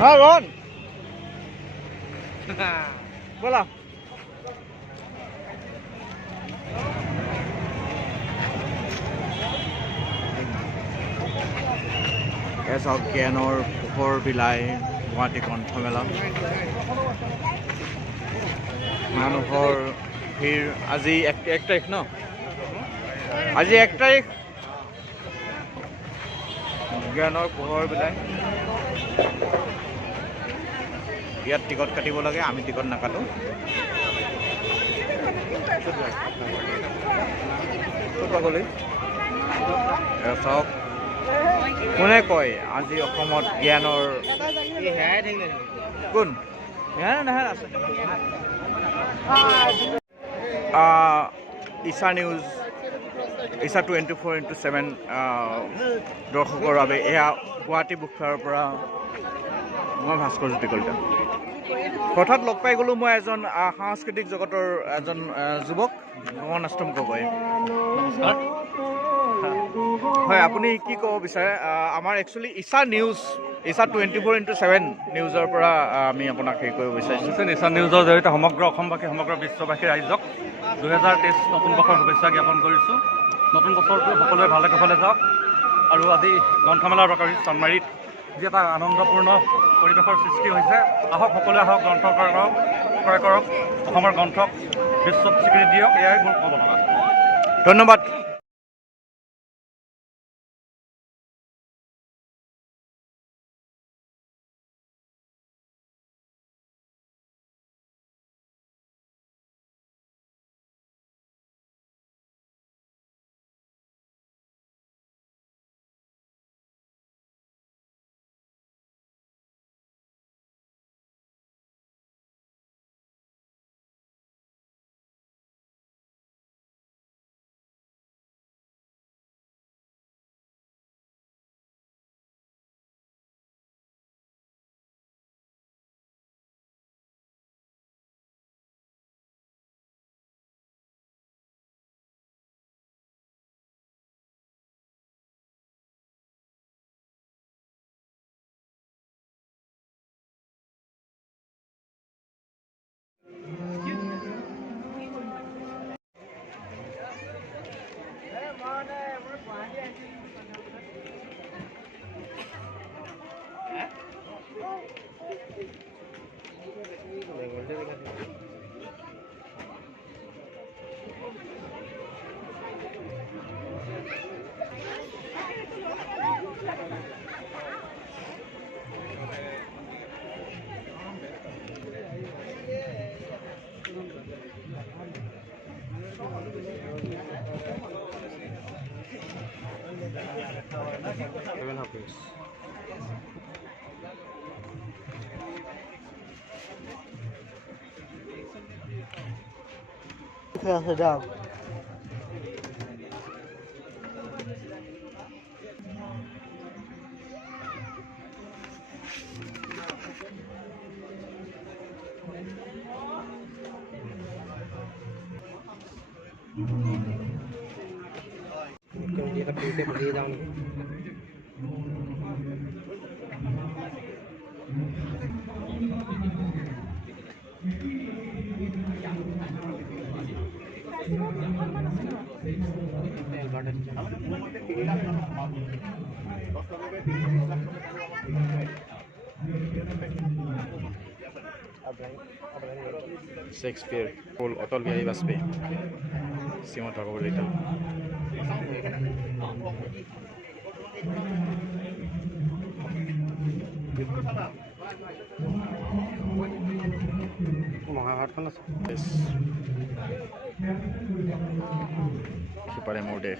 हाँ रोहन बोला ऐसा ज्ञानर पोखर बिलाई गुवाहाटी ग्रन्थमेला मानुहर ভিৰ আজি 1 তাৰিখ ন আজি 1 তাৰিখ জ্ঞানৰ পোহৰ বিলাই ইয়াত টিকট কাটিব লাগে আমি টিকট নাকাটো গ'লে চাওক কোনে কয় আজি অসমত জ্ঞানৰ কোন নহয় আছে ইশা নিউজ ইশা 24/7 দৰ্শকৰ বাবে এয়া গুৱাহাটী বুক ফেয়াৰৰ পৰা মই ভাস্কৰ জ্যোতি কলিতা হঠাৎ লগ পাই গ'লোঁ মই এজন সাংস্কৃতিক জগতৰ এজন যুৱক ভগৱান আষ্টম গগৈ নমস্কাৰ হয় আপুনি কি ক'ব বিচাৰে আমাৰ একচুৱেলি ইশা নিউজ ইশা 24/7 নিউজৰ পৰা আমি আপোনাক হেৰি কৰিব বিচাৰিছোঁ ইশা নিউজৰ জৰিয়তে সমগ্ৰ অসমবাসী সমগ্ৰ বিশ্ববাসী ৰাইজক 2023 নতুন বছৰ শুভেচ্ছা জ্ঞাপন কৰিছোঁ নতুন বছৰটো সকলোৱে ভালে কুশলে যাওক আৰু আজি গ্ৰন্থমেলাৰ বাকৰি চানমাৰীত যি এটা আনন্দপূৰ্ণ পৰিৱেশৰ সৃষ্টি হৈছে আহক সকলোৱে আহক গ্ৰন্থ ক্ৰয় কৰক অসমৰ গ্ৰন্থক বিশ্বত স্বীকৃতি দিয়ক এয়াই মোৰ ক'ব লগা ধন্যবাদ Sit down. शेक्सपियर पोल अटल बिहारी वाजपेयी श्रीमंत भागवत लिटल মহাভাৰতখন আছে সিপাৰে মোৰ দেশ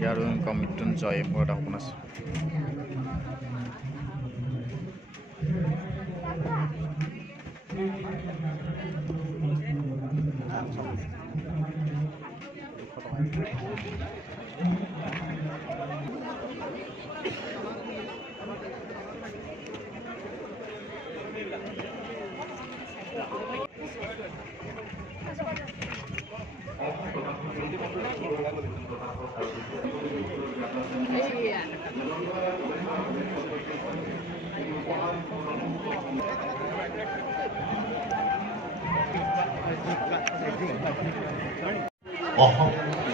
ইয়াৰ মৃত্যুঞ্জয় মোৰ এটা সপোন আছে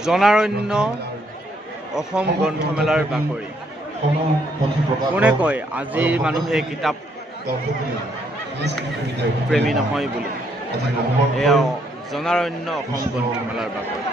জনাৰণ্য অসম গ্ৰন্থমেলাৰ বাকৰি। কোনে কয় আজিৰ মানুহে কিতাপ প্ৰেমী নহয় বুলি? এয়া জনাৰণ্য অসম গ্ৰন্থমেলাৰ বাকৰি।